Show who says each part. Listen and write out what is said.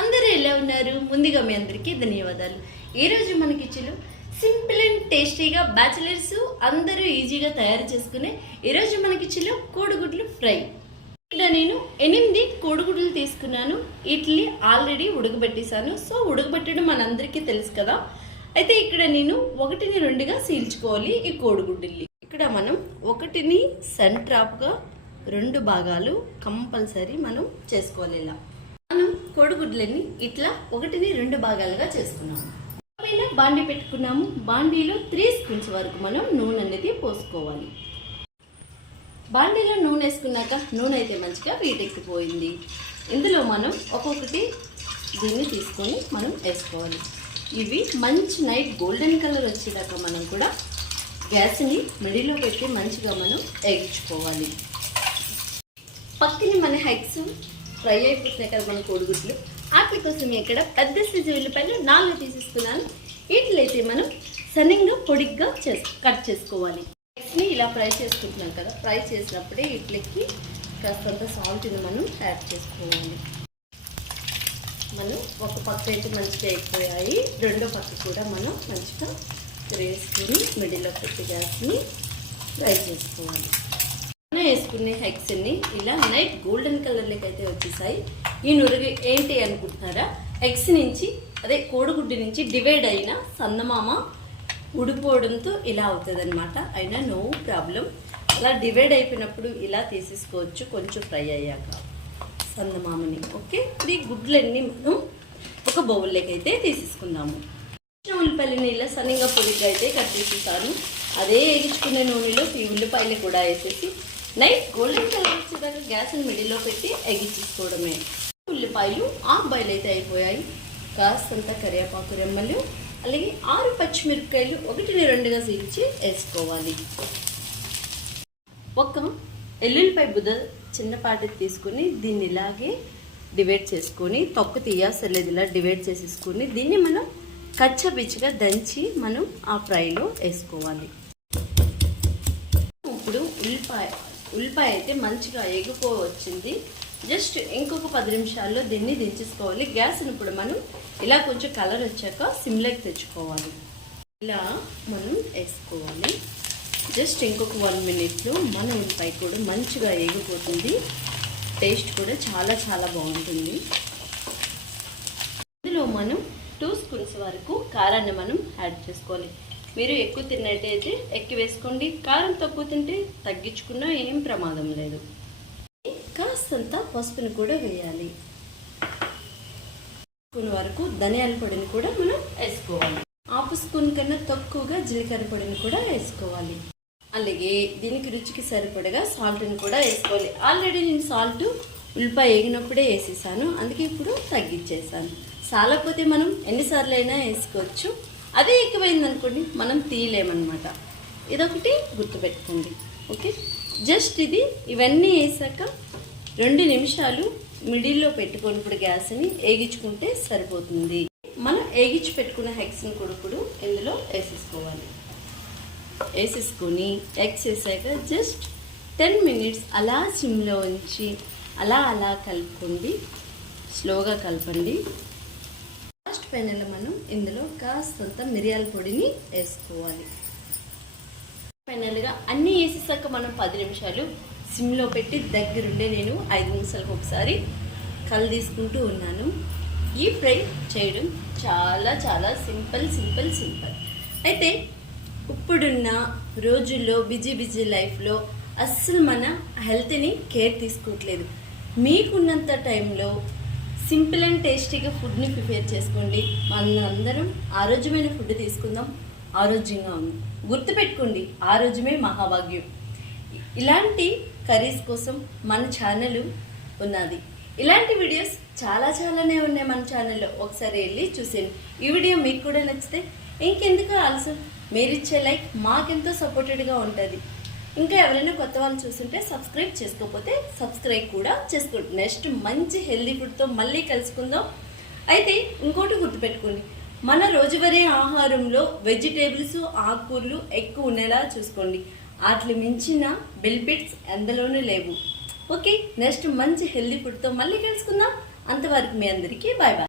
Speaker 1: అందరూ ఎలా ఉన్నారు? ముందుగా మీ అందరికీ ధన్యవాదాలు. ఈ రోజు మన కిచెన్లో సింపుల్ అండ్ టేస్టీగా బ్యాచిలర్స్ అందరూ ఈజీగా తయారు చేసుకునే ఈ రోజు మన కిచెన్లో కోడిగుడ్లు ఫ్రై. ఇక్కడ నేను ఎనిమిది కోడిగుడ్లు తీసుకున్నాను. వీటిని ఆల్రెడీ ఉడకబెట్టేశాను. సో ఉడకబెట్టడం మనందరికీ తెలుసు కదా. అయితే ఇక్కడ నేను ఒకటిని రెండుగా సీల్చుకోవాలి ఈ కోడిగుడ్డుల్ని. ఇక్కడ మనం ఒకటిని సెంట్రాప్గా రెండు భాగాలు కంపల్సరీ మనం చేసుకోవాలి ఇలా. కోడిగుడ్లని ఇట్లా ఒకటిని రెండు భాగాలుగా చేసుకున్నాము పైన బాండి పెట్టుకున్నాము. బాండీలో త్రీ స్పూన్స్ వరకు మనం నూనె అనేది పోసుకోవాలి. బాండీలో నూనె వేసుకున్నాక నూనె అయితే మంచిగా వీటెక్కిపోయింది. ఇందులో మనం ఒక్కొక్కటి దీన్ని తీసుకొని మనం వేసుకోవాలి. ఇవి మంచి నైట్ గోల్డెన్ కలర్ వచ్చేదాకా మనం కూడా గ్యాస్ని మిడిలో పెట్టి మంచిగా మనం వేగించుకోవాలి పక్కనే మన హెగ్స్ ఫ్రై అయిపోతున్నాయి కదా మన కోడిగుడ్లు. వాటి కోసం ఇక్కడ పెద్ద సైజు ఉల్లిపాయలు నాలుగు తీసేసుకున్నాను. వీటిలైతే మనం సన్నంగా పొడిగ్గా చేసు కట్ చేసుకోవాలి. నెక్స్ట్ని ఇలా ఫ్రై చేసుకుంటున్నాం కదా ఫ్రై చేసినప్పుడే ఇడ్లీకి కాస్తంత సాల్ట్ని మనం యాడ్ చేసుకోవాలి. మనం ఒక పక్క అయితే మంచిగా అయిపోయాయి. రెండో పక్క కూడా మనం మంచిగా వేసుకుని మిడిల్లో పెట్టి గ్యాస్ని ఫ్రై చేసుకోవాలి. మనం వేసుకునే హెగ్స్ని ఇలా నైట్ గోల్డెన్ కలర్లోకి అయితే వచ్చేసాయి. ఈ నురుగు ఏంటి అనుకుంటున్నారా? ఎగ్స్ నుంచి అదే కోడిగుడ్డు నుంచి డివైడ్ అయిన సన్నమామ ఉడిపోవడంతో ఇలా అవుతుంది అనమాట అయినా నో ప్రాబ్లం. అలా డివైడ్ అయిపోయినప్పుడు ఇలా తీసేసుకోవచ్చు. కొంచెం ఫ్రై అయ్యాక సన్నమామని. ఓకే? ఇప్పుడు ఈ గుడ్లన్నీ మనం ఒక బౌల్లోకి అయితే తీసేసుకుందాము. ఉల్లిపాయలని ఇలా సన్నగా పొడిగా అయితే కట్ చేసేసాను. అదే వేగించుకునే నూనెలో ఈ ఉల్లిపాయలు కూడా వేసేసి నైట్ గోల్డెన్ కలర్ వచ్చేదాకా గ్యాస్ని మిడిల్లో పెట్టి ఎగ్గించుకోవడమే ఉల్లిపాయలు ఆఫ్ బాయిల్ అయితే అయిపోయాయి. కాస్తంత కరివేపాకు రెమ్మలు అలాగే ఆరు పచ్చిమిరపకాయలు ఒకటిని రెండుగా చీల్చి వేసుకోవాలి. ఒక ఎల్లుల్లిపాయ బుద్ద చిన్నపాటి తీసుకుని దీన్ని ఇలాగే డివైడ్ చేసుకొని తొక్క తీయాసలేదు ఇలా డివైడ్ చేసేసుకొని దీన్ని మనం కచ్చబిచ్చిగా దంచి మనం ఆ ఫ్రైలో వేసుకోవాలి. ఇప్పుడు ఉల్లిపాయ ఉల్లిపాయ అయితే మంచిగా ఎగిపో వచ్చింది జస్ట్ ఇంకొక పది నిమిషాల్లో దీన్ని దించేసుకోవాలి. గ్యాస్ని ఇప్పుడు మనం ఇలా కొంచెం కలర్ వచ్చాక సిమ్లోకి తెచ్చుకోవాలి. ఇలా మనం వేసుకోవాలి. జస్ట్ ఇంకొక వన్ మినిట్లో మన ఉల్లిపాయ కూడా మంచిగా ఎగిపోతుంది టేస్ట్ కూడా చాలా చాలా బాగుంటుంది. ఇందులో మనం టూ స్పూన్స్ వరకు కారాన్ని మనం యాడ్ చేసుకోవాలి. మీరు ఎక్కువ తిన్నట్టయితే ఎక్కి వేసుకోండి. కారం తక్కువ తింటే తగ్గించుకున్నా ఏం ప్రమాదం లేదు. కాస్తంత పసుపుని కూడా వేయాలి. స్పూన్ వరకు ధనియాల పొడిని కూడా మనం వేసుకోవాలి. హాఫ్ స్పూన్ కన్నా తక్కువగా జీలకర్ర పొడిని కూడా వేసుకోవాలి. అలాగే దీనికి రుచికి సరిపడగా సాల్ట్ని కూడా వేసుకోవాలి. ఆల్రెడీ నేను సాల్ట్ ఉల్లిపాయ వేగినప్పుడే వేసేసాను. అందుకే ఇప్పుడు తగ్గించేసాను. సాలకపోతే మనం ఎన్నిసార్లు అయినా వేసుకోవచ్చు. అదే ఎక్కువైంది అనుకోండి మనం తీయలేమన్నమాట. ఇదొకటి గుర్తుపెట్టుకోండి. ఓకే? జస్ట్ ఇది ఇవన్నీ వేసాక రెండు నిమిషాలు మిడిల్లో పెట్టుకొని ఇప్పుడు గ్యాస్ని వేగించుకుంటే సరిపోతుంది. మనం వేగించి పెట్టుకున్న హెక్స్ని కూడా ఇప్పుడు ఇందులో వేసేసుకోవాలి. వేసేసుకొని ఎగ్స్ వేసాక జస్ట్ టెన్ మినిట్స్ అలా సిమ్లో ఉంచి అలా అలా కలుపుకోండి. స్లోగా కలపండి. లాస్ట్ మనం ఇందులో కాస్తంత మిరియాల పొడిని వేసుకోవాలి. ఫైనల్గా అన్నీ వేసేసాక మనం పది నిమిషాలు సిమ్లో పెట్టి దగ్గరుండే నేను ఐదు నిమిషాలకు ఒకసారి కళ్ళు తీసుకుంటూ ఉన్నాను. ఈ ఫ్రై చేయడం చాలా చాలా సింపుల్ సింపుల్ సింపుల్. అయితే ఇప్పుడున్న రోజుల్లో బిజీ బిజీ లైఫ్లో అస్సలు మన హెల్త్ని కేర్ తీసుకోవట్లేదు. మీకున్నంత టైంలో సింపుల్ అండ్ టేస్టీగా ఫుడ్ని ప్రిపేర్ చేసుకోండి. మనందరం ఆరోగ్యమైన ఫుడ్ తీసుకుందాం. ఆరోగ్యంగా ఉంది గుర్తుపెట్టుకోండి ఆరోగ్యమే మహాభాగ్యం. ఇలాంటి కర్రీస్ కోసం మన ఛానల్ ఉన్నది. ఇలాంటి వీడియోస్ చాలా చాలానే ఉన్నాయి మన ఛానల్లో. ఒకసారి వెళ్ళి చూసేయండి. ఈ వీడియో మీకు కూడా నచ్చితే ఇంకెందుకు ఆలస్యం? మీరు ఇచ్చే లైక్ మాకెంతో సపోర్టెడ్గా ఉంటుంది. ఇంకా ఎవరైనా కొత్త వాళ్ళు చూస్తుంటే సబ్స్క్రైబ్ చేసుకోకపోతే సబ్స్క్రైబ్ కూడా చేసుకోండి. నెక్స్ట్ మంచి హెల్దీ ఫుడ్తో మళ్ళీ కలుసుకుందాం. అయితే ఇంకోటి గుర్తుపెట్టుకోండి. మన రోజువారీ ఆహారంలో వెజిటేబుల్స్ ఆకుకూరలు ఎక్కువ ఉండేలా చూసుకోండి. వాటిని మించిన బెనిఫిట్స్ ఎందులోనూ లేవు. ఓకే నెక్స్ట్ మంచి హెల్దీ ఫుడ్తో మళ్ళీ కలుసుకుందాం. అంతవరకు మీ అందరికీ బాయ్ బాయ్